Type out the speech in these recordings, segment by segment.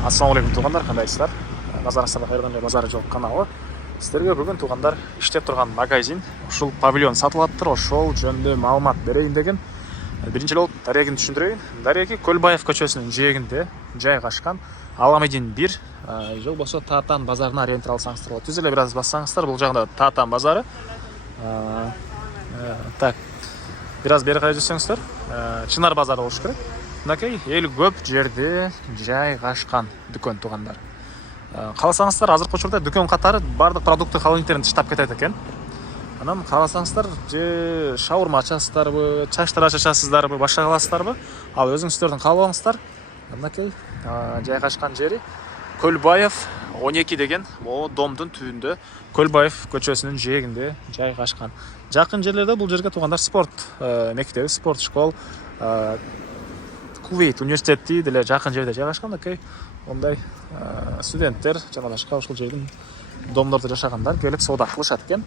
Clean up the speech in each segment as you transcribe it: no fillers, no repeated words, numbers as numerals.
Ассалаумағалейкум туғандар, қандайсыздар? Назарыңызға қайырдан базары жоқ каналы. Сіздерге бүгін туғандар іштеп тұрған магазин, ошол павильон сатылаттыр, ошол жөнүндө маалымат берейин деген. Биринчи болуп дарегин түшүндүрөйүн. Дареги Көлбаев көчөсүнүн жээгинде жайгашкан. Аламедин 1 жол болсо Таатан базарына ориентир алсаңыздар болот. Түз эле бир аз бассаңыздар, бул жагында Таатан базары. Так. Бир аз бери карай жүрсөңүздөр, Чынар базары болуш керек. Мынакей эл көп жерде жайгашкан дүкөн тугандар. Кааласаңыздар, азыркы учурда дүкөн катары бардык продукты холодильниктерин тыштап кетет экен. Анан кааласаңыздар, же шаурма ачасыздарбы, чачтар ачасыздарбы, башка кыласыздарбы? Ал өзүңүздөрдүн каалабаңыздар. Мынакей жайгашкан жери Көлбаев 12 деген могу домдун түбүндө Көлбаев көчөсүнүн жээгинде жайгашкан. Жакын жерлерде бул жерге тугандар спорт мектеби, спорт школ, Кувейт университети деле жакын жерде жайгашкан. Ондай студенттер жана башка ушул жердин домдордо жашагандар келип соода кылышат экен.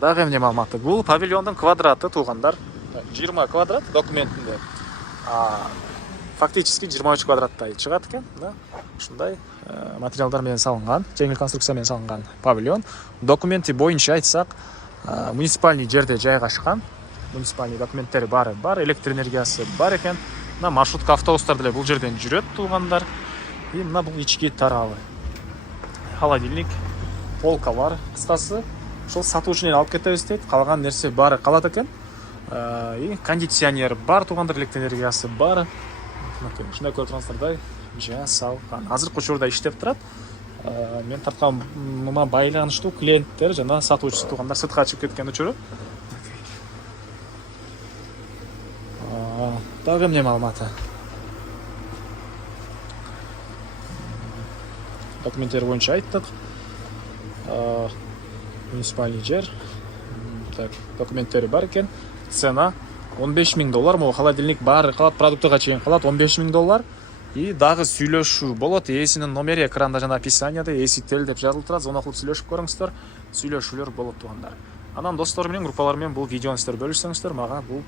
Дагы эмне маалыматы? Бул павильондун квадраты тугандар 20 квадрат документинде. Фактически 23 квадраттай чыгат экен. Ушундай материалдар менен салынган, жеңил конструкция менен салынган павильон. Документи боюнча айтсак, муниципальный жерде жайгашкан. Муниципальный документтери бар, электр энергиясы бар экен. Мына маршрутка автобустар деле бул жерден жүрөт тугандар. И мына бул ички тарабы. Холодильник, полкалар, кыскасы ошол сатуучу менен алып кетебиз дейт. Калган нерсе баары калат экен. И кондиционер бар тугандар, электр энергиясы бар. Ушундай көрүп тургансыздардай жасалган. Азыркы учурда иштеп турат. Мен тарткан мына байланыштуу клиенттер жана сатуучусу тугандар сыртка чыгып кеткен учуру. Дагы эмне маалыматы? Документтер боюнча айттык. Муниципальный жер. Так, документтери бар экен. Цена $15,000. Могу холодильник бар, калат продуктыга чейин калат $15,000. И дагы сүйлөшүү болот. Ээсинин номери экранда жана описанияда ээсител деп жазылып турат. Зона кылып сүйлөшүп көрүңүздөр. Сүйлөшүүлөр болот тугандар. Анан достор менен, группалар менен бул видеону сиздер бөлүшсөңүздөр, мага бул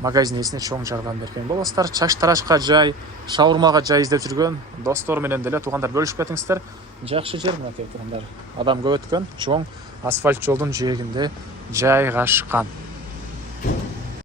магазин ээсине чоң жардам берген болосуздар. Чач тарашка жай, шаурмага жай издеп жүргөн достор менен деле тугандар бөлүшүп кетиңиздер. Жакшы жер мынакей тугандар. Адам көп өткөн чоң асфальт жолдун жээгинде жайгашкан.